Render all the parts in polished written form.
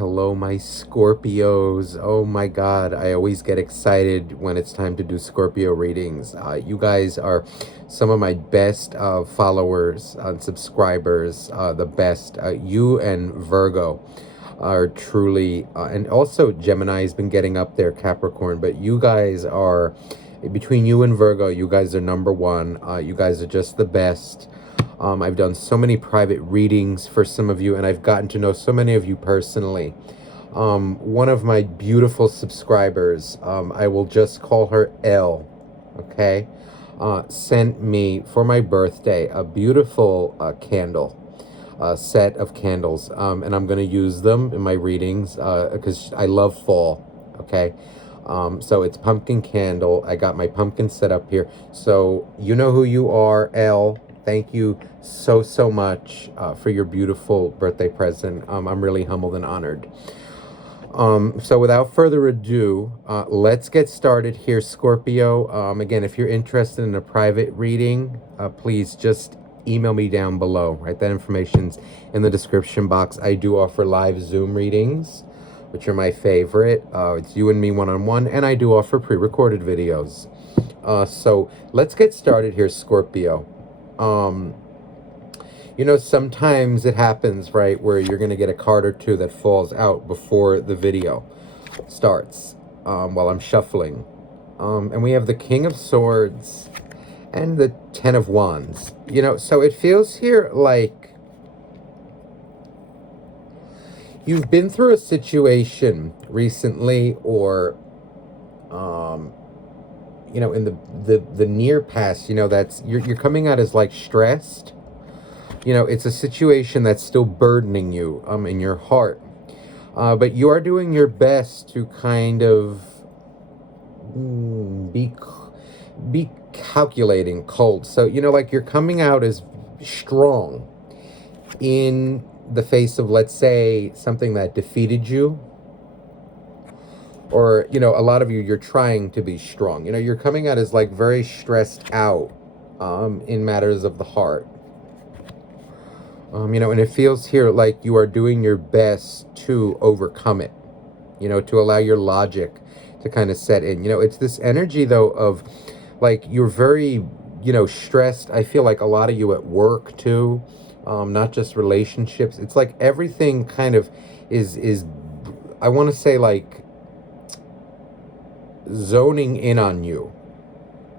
Hello, my Scorpios. Oh my God, I always get excited when it's time to do Scorpio readings. You guys are some of my best followers and subscribers, the best. You and Virgo are truly, and also Gemini has been getting up there, Capricorn, but you guys are, between you and Virgo, you guys are number one. You guys are just the best. I've done so many private readings for some of you, and I've gotten to know so many of you personally. One of my beautiful subscribers, I will just call her L, okay, sent me for my birthday a beautiful candle, set of candles, and I'm going to use them in my readings because I love fall, okay? So it's pumpkin candle. I got my pumpkin set up here. So you know who you are, L. Thank you so much for your beautiful birthday present. I'm really humbled and honored. So without further ado, let's get started here, Scorpio. Again, if you're interested in a private reading, please just email me down below, right? That information's in the description box. I do offer live Zoom readings, which are my favorite. It's you and me one-on-one, and I do offer pre-recorded videos. So let's get started here, Scorpio. You know, sometimes it happens, right, where you're going to get a card or two that falls out before the video starts, while I'm shuffling. And we have the King of Swords and the Ten of Wands. You know, so it feels here like you've been through a situation recently, or you know, in the near past, you know, that's you're coming out as like stressed. You know, it's a situation that's still burdening you in your heart, but you are doing your best to kind of be calculating, cold. So, you know, like, you're coming out as strong in the face of, let's say, something that defeated you. Or, you know, a lot of you, you're trying to be strong. You know, you're coming out as like very stressed out in matters of the heart. You know, and it feels here like you are doing your best to overcome it, you know, to allow your logic to kind of set in. You know, it's this energy, though, of like you're very, you know, stressed. I feel like a lot of you at work, too, not just relationships. It's like everything kind of is I want to say, like, zoning in on you.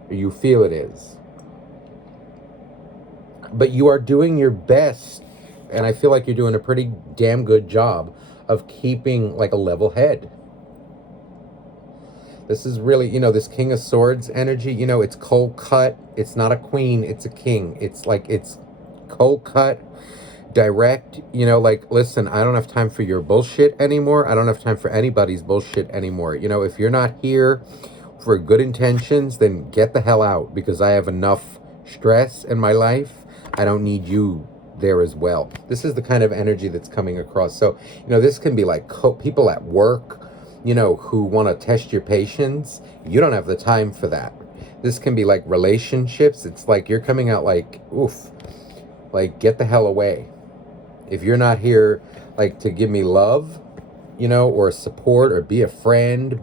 You feel it is. But you are doing your best, and I feel like you're doing a pretty damn good job of keeping like a level head. This is really, you know, this King of Swords energy, you know, it's cold cut. It's not a queen, it's a king. It's like, it's cold cut, direct, you know, like, listen, I don't have time for your bullshit anymore. I don't have time for anybody's bullshit anymore. You know, if you're not here for good intentions, then get the hell out, because I have enough stress in my life. I don't need you there as well. This is the kind of energy that's coming across. So, you know, this can be like people at work, you know, who want to test your patience. You don't have the time for that. This can be like relationships. It's like you're coming out like, oof, like, get the hell away. If you're not here, like, to give me love, you know, or support, or be a friend,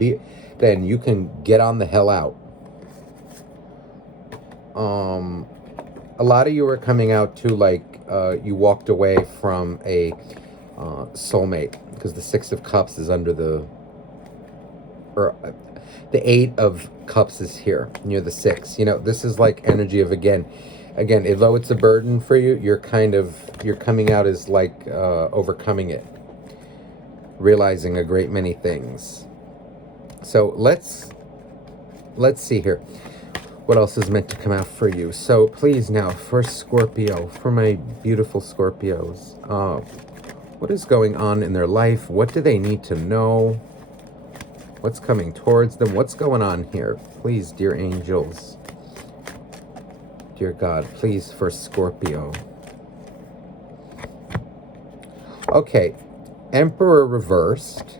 then you can get on the hell out. A lot of you are coming out to, like, you walked away from a soulmate, because the Six of Cups is under the, or the Eight of Cups is here near the Six. You know, this is like energy of, again, though it's a burden for you, you're coming out as like overcoming it, realizing a great many things. So let's see here. What else is meant to come out for you? So please, now, for Scorpio, for my beautiful Scorpios, what is going on in their life? What do they need to know? What's coming towards them? What's going on here? Please, dear angels, dear God, please, for Scorpio. Okay, Emperor reversed.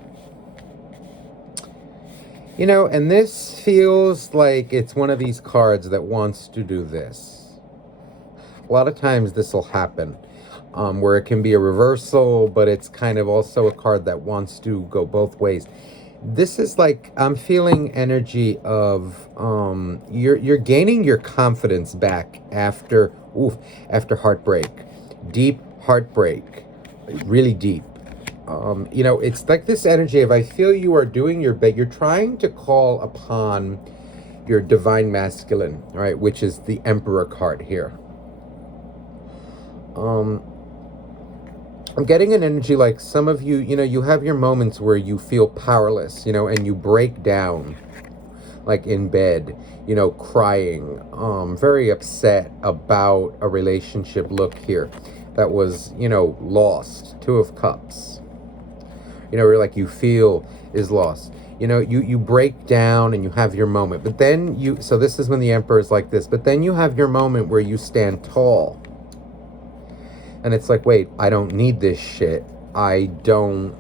You know, and this feels like it's one of these cards that wants to do this. A lot of times this will happen. where it can be a reversal, but it's kind of also a card that wants to go both ways. This is like, I'm feeling energy of you're gaining your confidence back after after heartbreak, deep heartbreak, really deep. It's like this energy of, I feel you are doing your best. You're trying to call upon your divine masculine, all right, which is the Emperor card here. I'm getting an energy like some of you, you have your moments where you feel powerless, and you break down, like in bed, crying, very upset about a relationship. Look here, that was, lost. Two of Cups. Where like you feel is lost. You break down and you have your moment, but then so this is when the Emperor is like this, but then you have your moment where you stand tall. And it's like, wait, I don't need this shit. I don't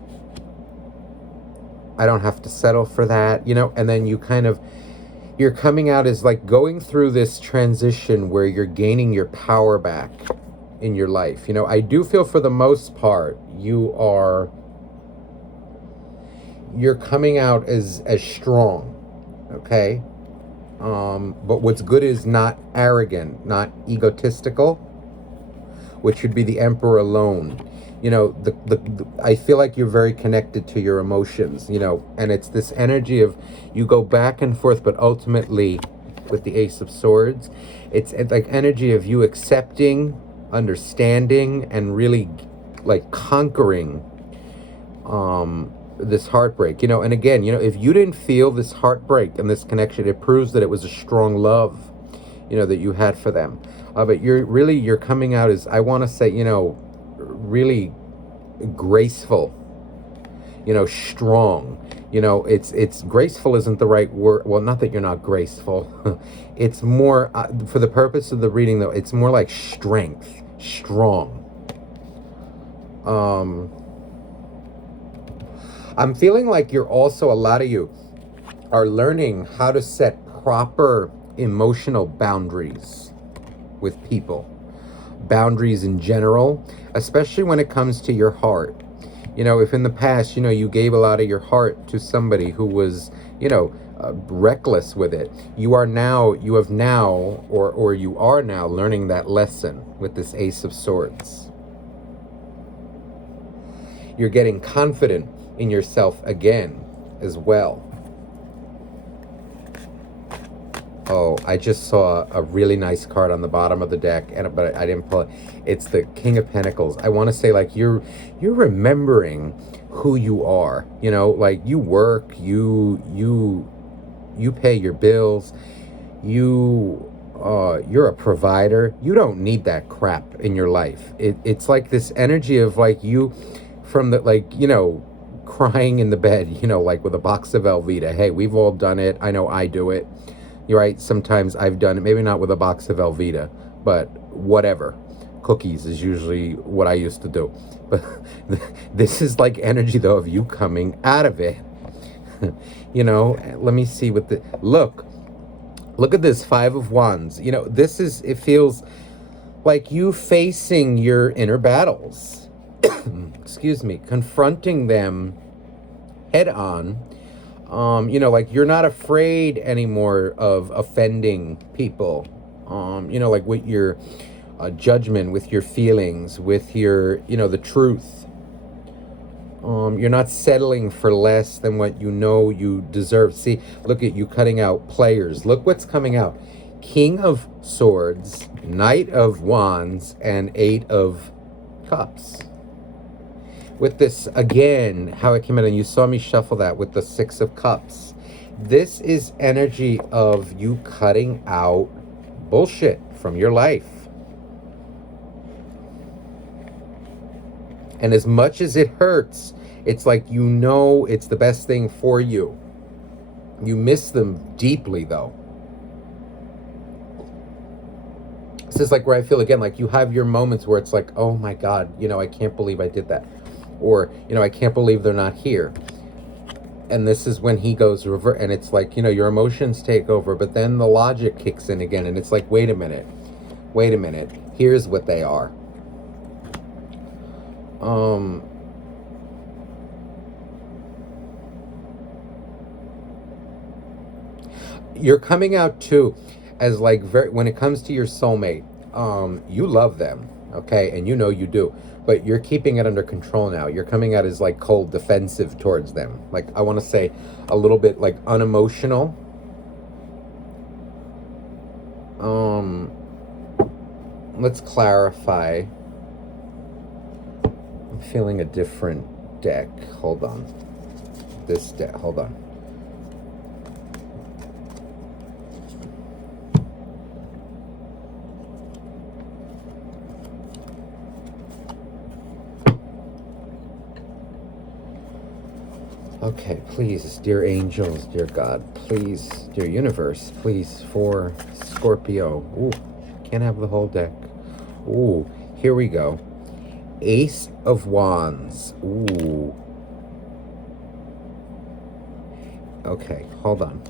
have to settle for that, and then you're coming out as like going through this transition where you're gaining your power back in your life. I do feel for the most part, you're coming out as strong, okay? But what's good is not arrogant, not egotistical, which would be the Emperor alone. I feel like you're very connected to your emotions, and it's this energy of you go back and forth, but ultimately with the Ace of Swords, it's like energy of you accepting, understanding, and really like conquering this heartbreak, and again, if you didn't feel this heartbreak and this connection, it proves that it was a strong love, that you had for them. But you're coming out as, I want to say, really graceful, strong. It's graceful isn't the right word. Well, not that you're not graceful. It's more, for the purpose of the reading though, it's more like strength, strong. I'm feeling like you're also, a lot of you are learning how to set proper emotional boundaries with people. Boundaries in general, especially when it comes to your heart. If in the past, you gave a lot of your heart to somebody who was, reckless with it, you are now learning that lesson with this Ace of Swords. You're getting confident in yourself again as well. Oh, I just saw a really nice card on the bottom of the deck, but I didn't pull it. It's the King of Pentacles. I want to say, like, you're remembering who you are. Like you work, you pay your bills, you're a provider. You don't need that crap in your life. It's like this energy of like you, from the crying in the bed, like with a box of Velveeta. Hey, we've all done it. I know I do it. You're right. Sometimes I've done it, maybe not with a box of Velveeta, but whatever. Cookies is usually what I used to do. But this is like energy though of you coming out of it. Let me see what look at this Five of Wands. It feels like you facing your inner battles. Excuse me, confronting them head on. Like you're not afraid anymore of offending people. Like with your judgment, with your feelings, with your, the truth. You're not settling for less than what you deserve. See, look at you cutting out players. Look what's coming out. King of Swords, Knight of Wands, and Eight of Cups. With this, again, how it came in, and you saw me shuffle that with the Six of Cups. This is energy of you cutting out bullshit from your life. And as much as it hurts, it's like it's the best thing for you. You miss them deeply, though. This is like where I feel, again, like you have your moments where it's like, oh my God, I can't believe I did that. Or, I can't believe they're not here. And this is when he goes revert, and it's like, your emotions take over, but then the logic kicks in again, and it's like, wait a minute, here's what they are. Um, you're coming out too as like very, when it comes to your soulmate, you love them, okay, and you know you do, but you're keeping it under control now. You're coming out as like cold defensive towards them, like I want to say a little bit like unemotional. um let's clarify. I'm feeling a different deck. Hold on. This deck, hold on. Okay, please, dear angels, dear God, please, dear universe, please, for Scorpio. Ooh, can't have the whole deck. Ooh, here we go. Ace of Wands. Ooh. Okay, hold on.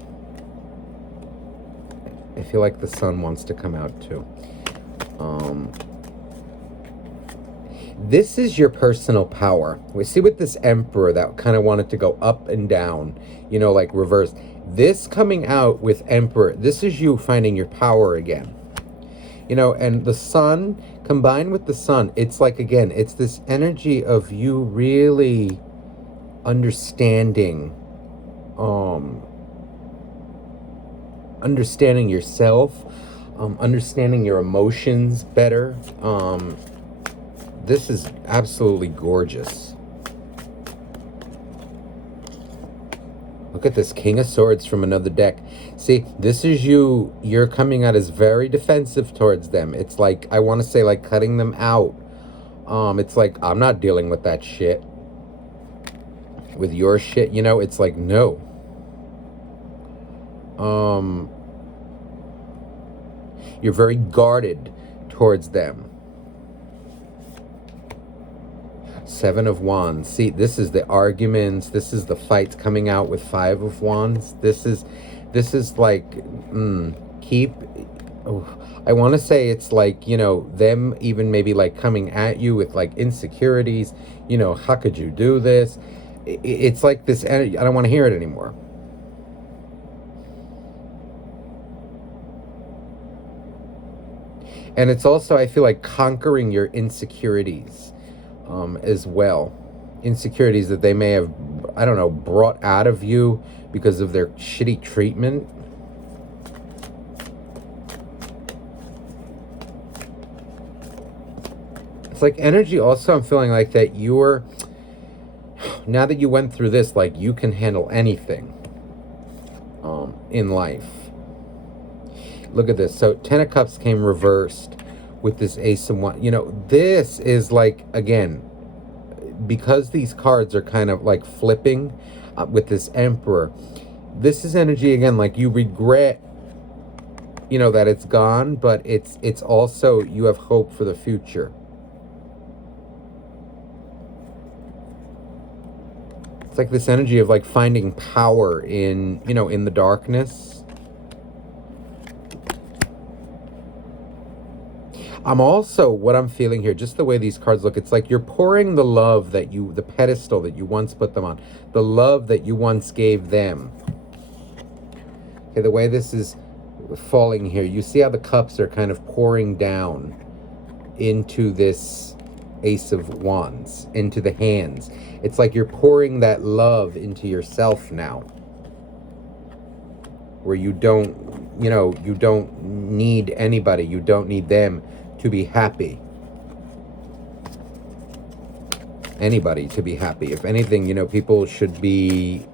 I feel like the sun wants to come out too. This is your personal power. We see with this Emperor that kind of wanted to go up and down, you know, like reverse. This coming out with Emperor, this is you finding your power again. You know, and the sun, combined with the sun, it's like, again, it's this energy of you really understanding, understanding yourself, understanding your emotions better. This is absolutely gorgeous. Look at this King of Swords from another deck. See, this is you. You're coming out as very defensive towards them. It's like, I want to say like cutting them out. It's like, I'm not dealing with that shit. With your shit, you know, it's like, no. You're very guarded towards them. Seven of Wands. See, this is the arguments. This is the fights coming out with Five of Wands. This is like, keep, oh, I want to say it's like, you know, them even maybe like coming at you with like insecurities. You know, how could you do this? It's like this energy. I don't want to hear it anymore. And it's also, I feel like, conquering your insecurities as well. Insecurities that they may have, I don't know, brought out of you because of their shitty treatment. It's like energy also, I'm feeling like that you're, now that you went through this, like you can handle anything in life. Look at this. So 10 of Cups came reversed with this Ace of Wands. You know, this is like, again, because these cards are kind of like flipping with this Emperor, this is energy again, like you regret, you know, that it's gone, but it's also, you have hope for the future. It's like this energy of like finding power in, you know, in the darkness. I'm also, what I'm feeling here, just the way these cards look, it's like you're pouring the love that you, the pedestal that you once put them on, the love that you once gave them. Okay, the way this is falling here, you see how the cups are kind of pouring down into this Ace of Wands, into the hands. It's like you're pouring that love into yourself now, where you don't, you know, you don't need anybody, you don't need them to be happy. Anybody to be happy. If anything, you know, people should be,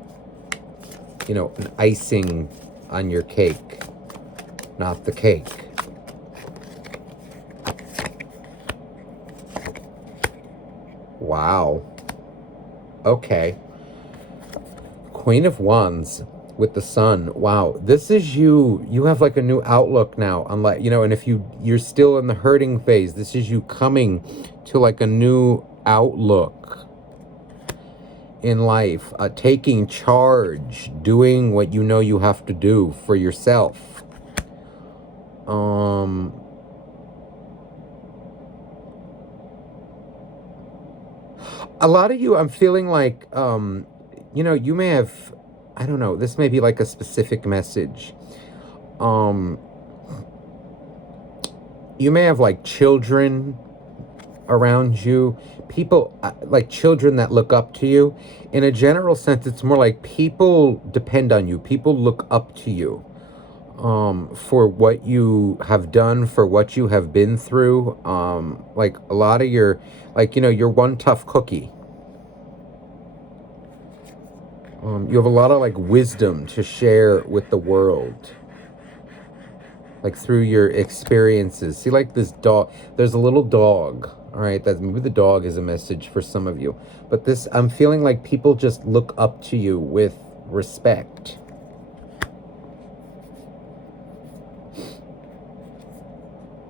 you know, an icing on your cake, not the cake. Wow. Okay. Queen of Wands with the sun. Wow, this is you. You have like a new outlook now, unlike, you know, and if you're still in the hurting phase, this is you coming to like a new outlook in life, taking charge, doing what you know you have to do for yourself. A lot of you, I'm feeling like, you may have, I don't know, this may be like a specific message. Um, you may have like children around you, people like children that look up to you. In a general sense, it's more like people depend on you, people look up to you, for what you have done, for what you have been through. Like a lot of your, like, you're one tough cookie. You have a lot of like wisdom to share with the world, like through your experiences. See, like this dog, there's a little dog. All right, that's maybe the dog is a message for some of you, but this, I'm feeling like people just look up to you with respect.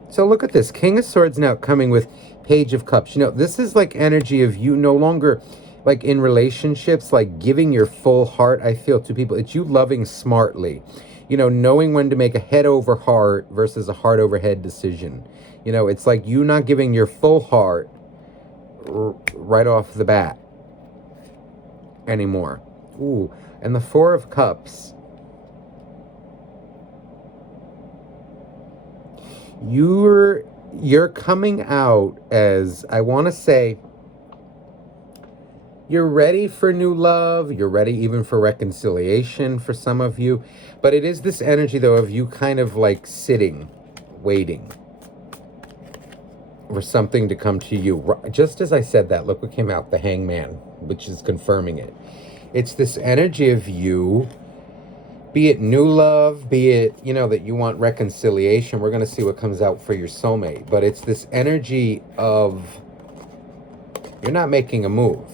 So look at this, King of Swords now coming with Page of Cups. This is like energy of you no longer like in relationships, like giving your full heart, I feel, to people. It's you loving smartly, knowing when to make a head over heart versus a heart over head decision. It's like you not giving your full heart right off the bat anymore. Ooh, and the Four of Cups. You're coming out as, I want to say, you're ready for new love. You're ready even for reconciliation for some of you. But it is this energy, though, of you kind of like sitting, waiting for something to come to you. Just as I said that, look what came out, the Hangman, which is confirming it. It's this energy of you, be it new love, be it, that you want reconciliation. We're going to see what comes out for your soulmate. But it's this energy of you're not making a move.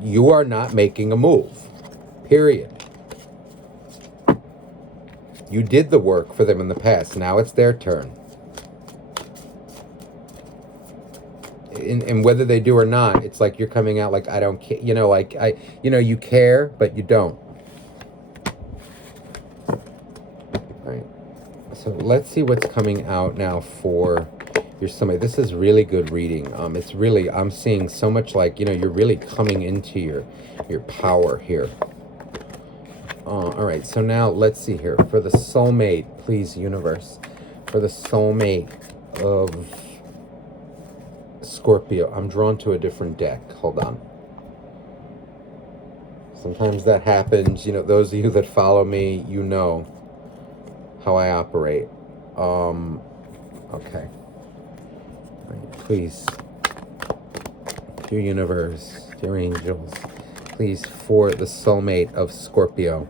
You are not making a move, period. You did the work for them in the past. Now it's their turn. And whether they do or not, it's like you're coming out like, I don't care. You care, but you don't. All right. So let's see what's coming out now for your soulmate. This is really good reading. It's really, I'm seeing so much like, you're really coming into your power here. All right, so now let's see here. For the soulmate, please, universe. For the soulmate of Scorpio. I'm drawn to a different deck. Hold on. Sometimes that happens. Those of you that follow me, you know how I operate. Okay. Please, dear universe, dear angels, please, for the soulmate of Scorpio,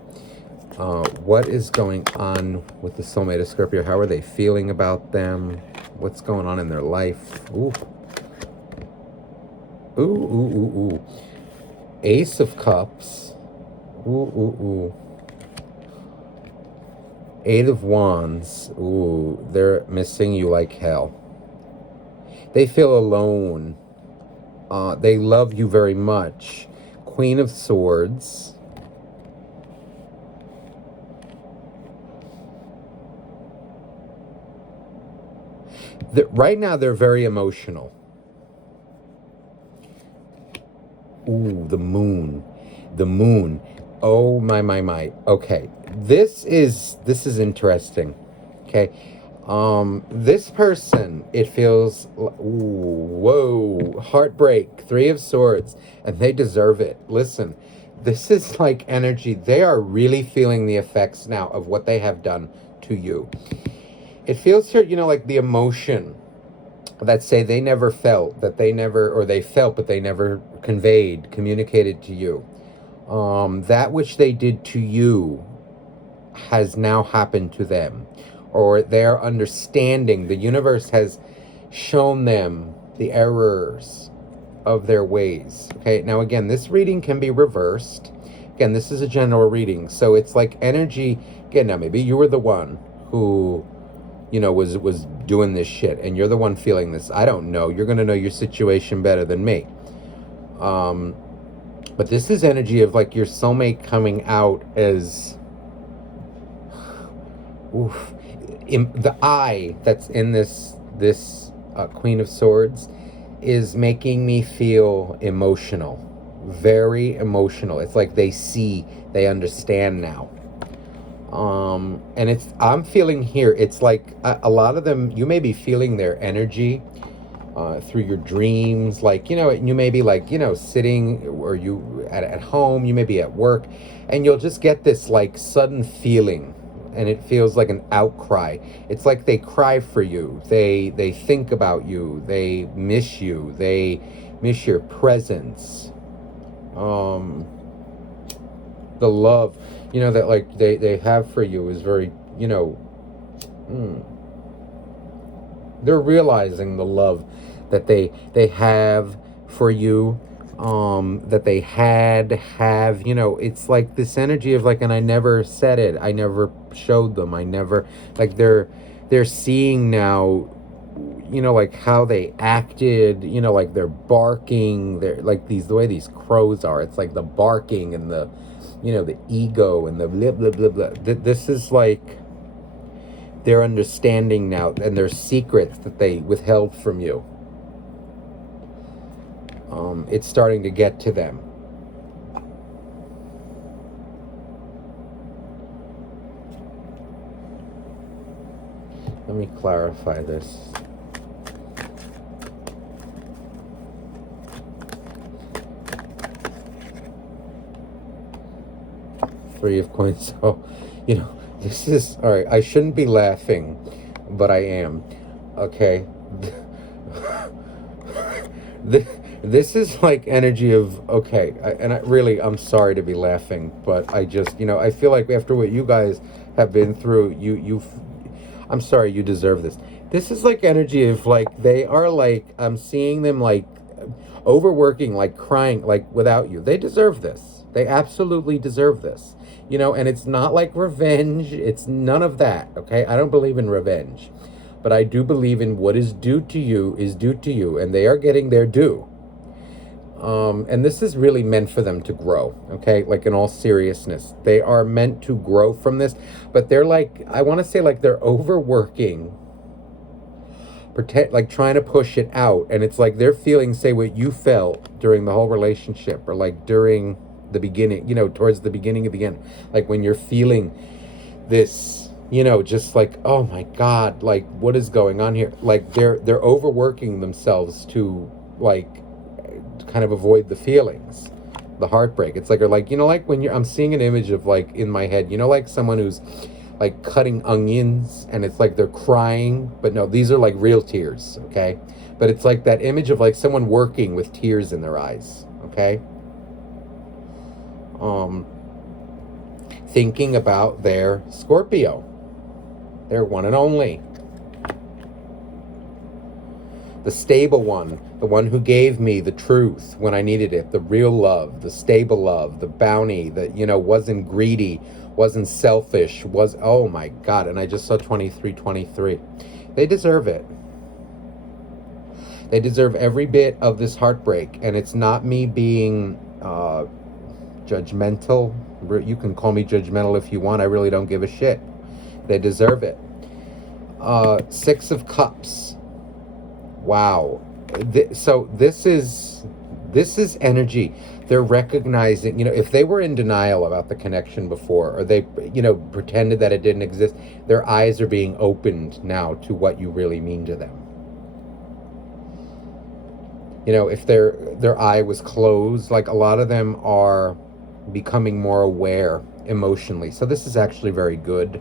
what is going on with the soulmate of Scorpio? How are they feeling about them? What's going on in their life? Ooh. Ooh, ooh, ooh, ooh. Ace of Cups. Ooh, ooh, ooh. Eight of Wands. Ooh, they're missing you like hell. They feel alone. They love you very much. Queen of Swords. Right now, they're very emotional. Ooh, the moon. The moon. Oh, my. Okay. This is interesting. Okay. This person, it feels, ooh, whoa, heartbreak, Three of Swords, and they deserve it. Listen, this is like energy. They are really feeling the effects now of what they have done to you. It feels here, like the emotion that say they never felt, that they never, or they felt, but they never communicated to you. That which they did to you has now happened to them. Or their understanding, the universe has shown them the errors of their ways. Okay, now again, this reading can be reversed. Again, this is a general reading, so it's like energy. Again, now maybe you were the one who, was doing this shit, and you're the one feeling this. I don't know. You're gonna know your situation better than me. But this is energy of like your soulmate coming out as, oof. In the I that's in this Queen of Swords, is making me feel emotional, very emotional. It's like they see, they understand now. And I'm feeling here, it's like a lot of them, you may be feeling their energy through your dreams. Like, you may be like, sitting, or you at home, you may be at work, and you'll just get this like sudden feeling, and it feels like an outcry. It's like they cry for you. They think about you. They miss you. They miss your presence. The love, that like they have for you is very, they're realizing the love that they have for you, that they have, it's like this energy of like, and I never said it, I never showed them, I never, like they're seeing now, like how they acted, like they're barking, they're like the way these crows are, it's like the barking and the, the ego and the blah blah blah blah. This is like their understanding now, and their secrets that they withheld from you. It's starting to get to them. Let me clarify this. Three of Coins. So, this is, all right, I shouldn't be laughing, but I am. Okay. This is like energy of, okay, I'm sorry to be laughing, but I just, I feel like after what you guys have been through, I'm sorry, you deserve this. This is like energy of like, they are like, I'm seeing them like overworking, like crying, like without you. They deserve this. They absolutely deserve this. And it's not like revenge. It's none of that, okay? I don't believe in revenge. But I do believe in what is due to you is due to you, and they are getting their due. And this is really meant for them to grow, okay? Like, in all seriousness. They are meant to grow from this, but they're like, I want to say like they're overworking, like trying to push it out, and it's like they're feeling, say, what you felt during the whole relationship, or like during the beginning, towards the beginning of the end, like when you're feeling this, just like, oh my God, like what is going on here? Like they're overworking themselves to like kind of avoid the feelings, the heartbreak. It's like, or like, like when I'm seeing an image of like in my head, like someone who's like cutting onions, and it's like they're crying, but no, these are like real tears, okay? But it's like that image of like someone working with tears in their eyes, okay? Thinking about their Scorpio, their one and only, the stable one, the one who gave me the truth when I needed it, the real love, the stable love, the bounty that, wasn't greedy, wasn't selfish, oh my God. And I just saw 2323. They deserve it. They deserve every bit of this heartbreak. And it's not me being judgmental. You can call me judgmental if you want. I really don't give a shit. They deserve it. Six of Cups. Wow. So this is energy. They're recognizing, if they were in denial about the connection before, or they, pretended that it didn't exist, their eyes are being opened now to what you really mean to them. If their eye was closed, like a lot of them are becoming more aware emotionally. So this is actually very good.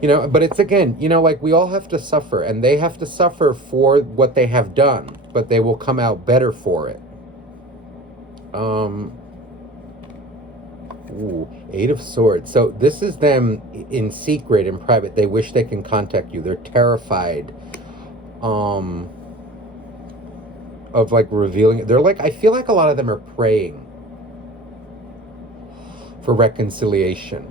But it's, again, like we all have to suffer, and they have to suffer for what they have done, but they will come out better for it. Eight of Swords. So this is them in secret, in private. They wish they can contact you. They're terrified of like revealing it. They're like, I feel like a lot of them are praying for reconciliation.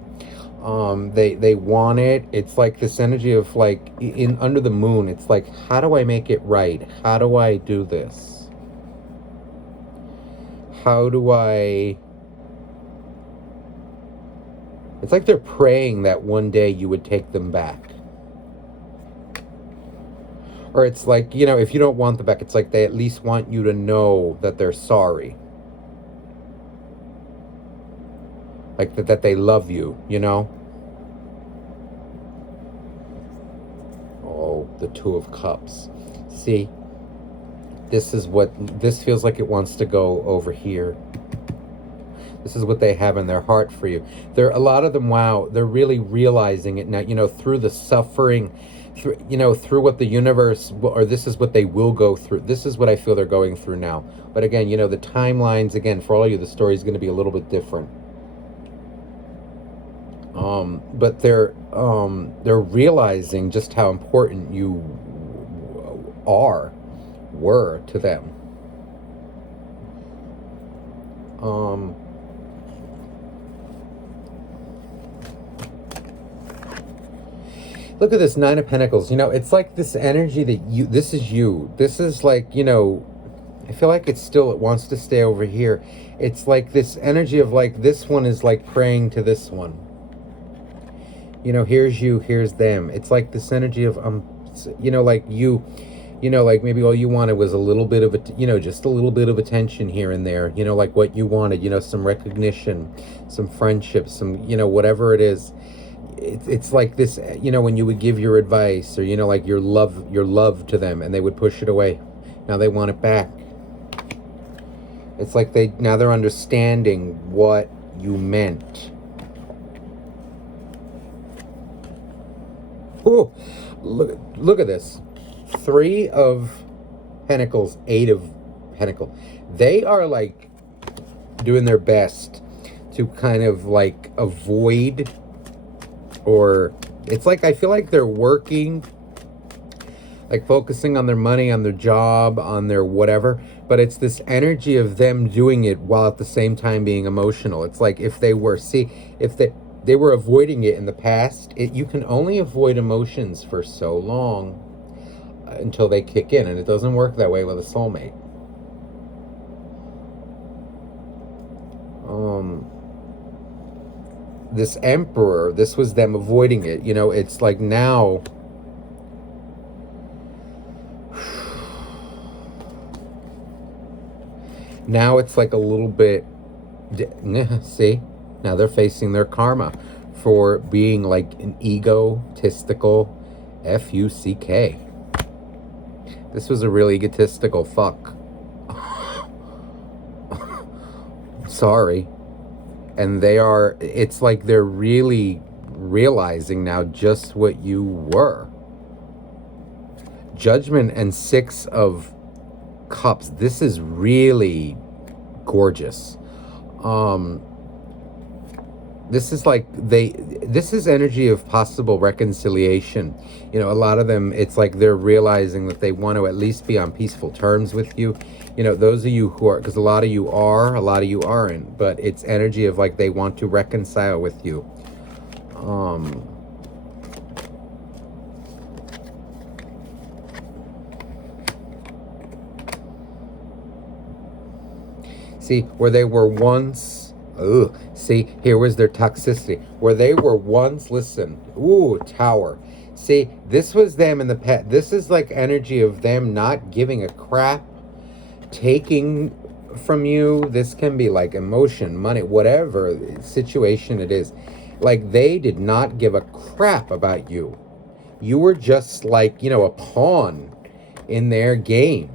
They want it. It's like this energy of like in under the moon. It's like, how do I make it right? How do I do this? How do I... It's like they're praying that one day you would take them back. Or it's like, you know, if you don't want them back, it's like they at least want you to know that they're sorry. Like that they love you, you know? Oh, the Two of Cups. See? This feels like it wants to go over here. This is what they have in their heart for you. A lot of them, wow, they're really realizing it now, you know, through the suffering, through what the universe, or this is what they will go through. This is what I feel they're going through now. But again, you know, the timelines, again, for all of you, the story is going to be a little bit different. But they're realizing just how important you were to them. Look at this Nine of Pentacles. You know, it's like this energy that this is you. This is like, you know, I feel like it wants to stay over here. It's like this energy of like, this one is like praying to this one. You know, here's you, here's them. It's like this energy of, you know, like you know, like maybe all you wanted was a little bit of, you know, just a little bit of attention here and there. You know, like what you wanted, you know, some recognition, some friendship, some, you know, whatever it is. It's like this, you know, when you would give your advice or, you know, like your love to them, and they would push it away. Now they want it back. It's like now they're understanding what you meant. Oh, look at this. Three of Pentacles, Eight of Pentacles. They are like doing their best to kind of like avoid, or it's like, I feel like they're working, like focusing on their money, on their job, on their whatever, but it's this energy of them doing it while at the same time being emotional. It's like if they were avoiding it in the past, you can only avoid emotions for so long until they kick in, and it doesn't work that way with a soulmate. This Emperor, this was them avoiding it. You know, it's like now it's like a little bit, see, now they're facing their karma for being like an egotistical F-U-C-K. This was a really egotistical fuck. Sorry. And it's like they're really realizing now just what you were. Judgment and Six of Cups. This is really gorgeous. This is like this is energy of possible reconciliation. You know, a lot of them, it's like they're realizing that they want to at least be on peaceful terms with you. You know, those of you who are, because a lot of you are, a lot of you aren't, but it's energy of like they want to reconcile with you. See, where they were once, see, here was their toxicity. Where they were once, listen, Tower. See, this was them in the past. This is like energy of them not giving a crap, taking from you. This can be like emotion, money, whatever situation it is. Like they did not give a crap about you. You were just like, you know, a pawn in their game.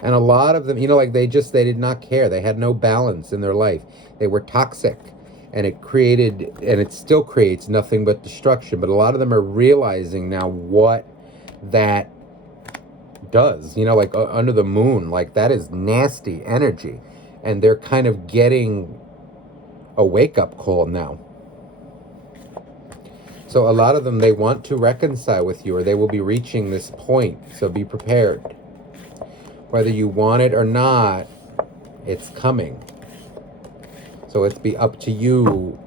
And a lot of them, you know, like they did not care. They had no balance in their life. They were toxic. And it created, and it still creates nothing but destruction. But a lot of them are realizing now what that does. You know, like under the moon, like that is nasty energy. And they're kind of getting a wake-up call now. So a lot of them, they want to reconcile with you, or they will be reaching this point. So be prepared. Whether you want it or not, it's coming. So it's be up to you,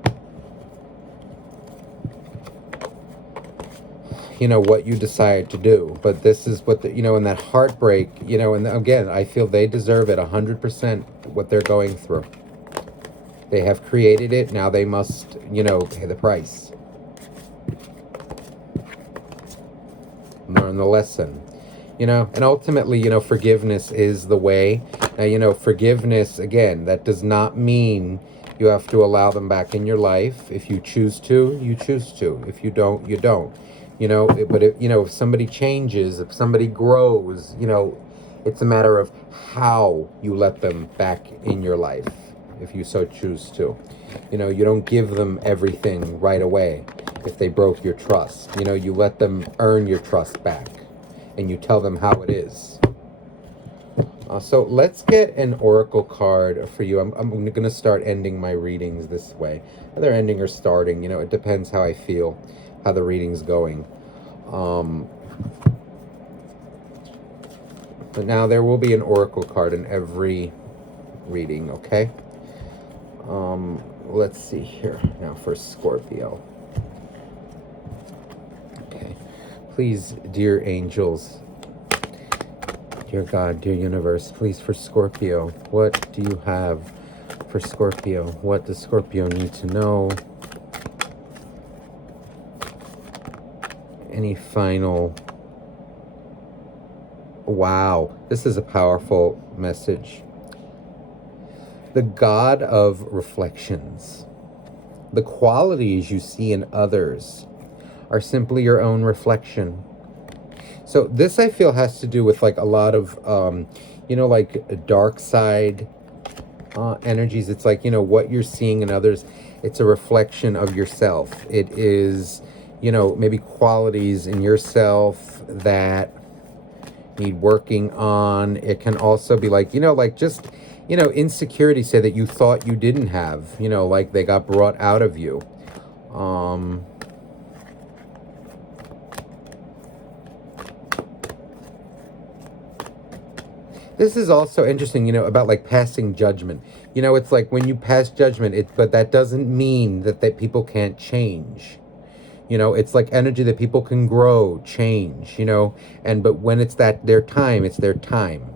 you know, what you decide to do. But this is what, you know, in that heartbreak, you know, and again, I feel they deserve it 100% what they're going through. They have created it. Now they must, you know, pay the price. learn the lesson. And ultimately, forgiveness is the way. Now, forgiveness, again, that does not mean you have to allow them back in your life. If you choose to, you choose to. If you don't, you don't. But if somebody changes, if somebody grows, it's a matter of how you let them back in your life, if you so choose to. You don't give them everything right away if they broke your trust. You let them earn your trust back, and you tell them how it is. So let's get an oracle card for you. I'm going to start ending my readings this way. Either ending or starting. It depends how I feel, how the reading's going. But now there will be an oracle card in every reading, okay? Let's see here. Now for Scorpio. Okay. Please, dear angels, dear God, dear universe, please, for Scorpio, what do you have for Scorpio? What does Scorpio need to know? Any final... Wow, this is a powerful message. The God of reflections. The qualities you see in others are simply your own reflection. So this, I feel, has to do with like a lot of, like dark side energies. It's like, what you're seeing in others, it's a reflection of yourself. It is, maybe qualities in yourself that need working on. It can also be like, just, insecurity, say that you thought you didn't have, like they got brought out of you. This is also interesting, about like passing judgment. It's like when you pass judgment, but that doesn't mean that people can't change. It's like energy that people can grow, change, but when it's their time, it's their time.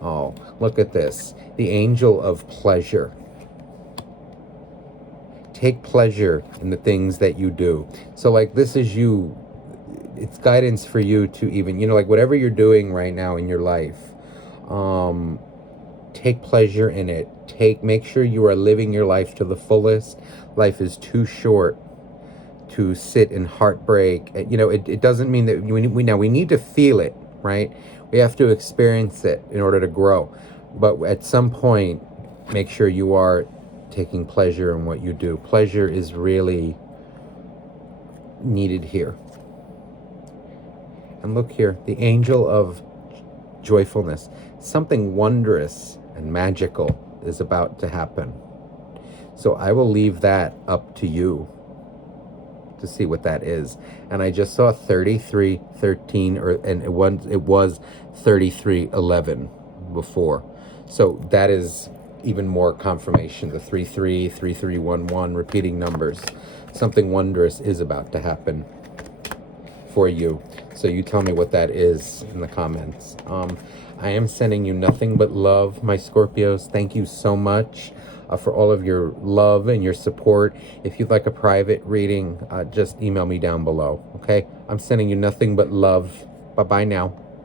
Oh, look at this. The angel of pleasure. Take pleasure in the things that you do. So like this is you. It's guidance for you to even, like whatever you're doing right now in your life, take pleasure in it. Make sure you are living your life to the fullest. Life is too short to sit in heartbreak. It doesn't mean that we need to feel it, right? We have to experience it in order to grow. But at some point, make sure you are taking pleasure in what you do. Pleasure is really needed here. And look here, the angel of joyfulness. Something wondrous and magical is about to happen. So I will leave that up to you to see what that is. And I just saw 3313, and it was 3311 before. So that is even more confirmation. The 333311 repeating numbers. Something wondrous is about to happen for you. So you tell me what that is in the comments. I am sending you nothing but love, my Scorpios. Thank you so much for all of your love and your support. If you'd like a private reading, just email me down below, okay? I'm sending you nothing but love. Bye-bye now.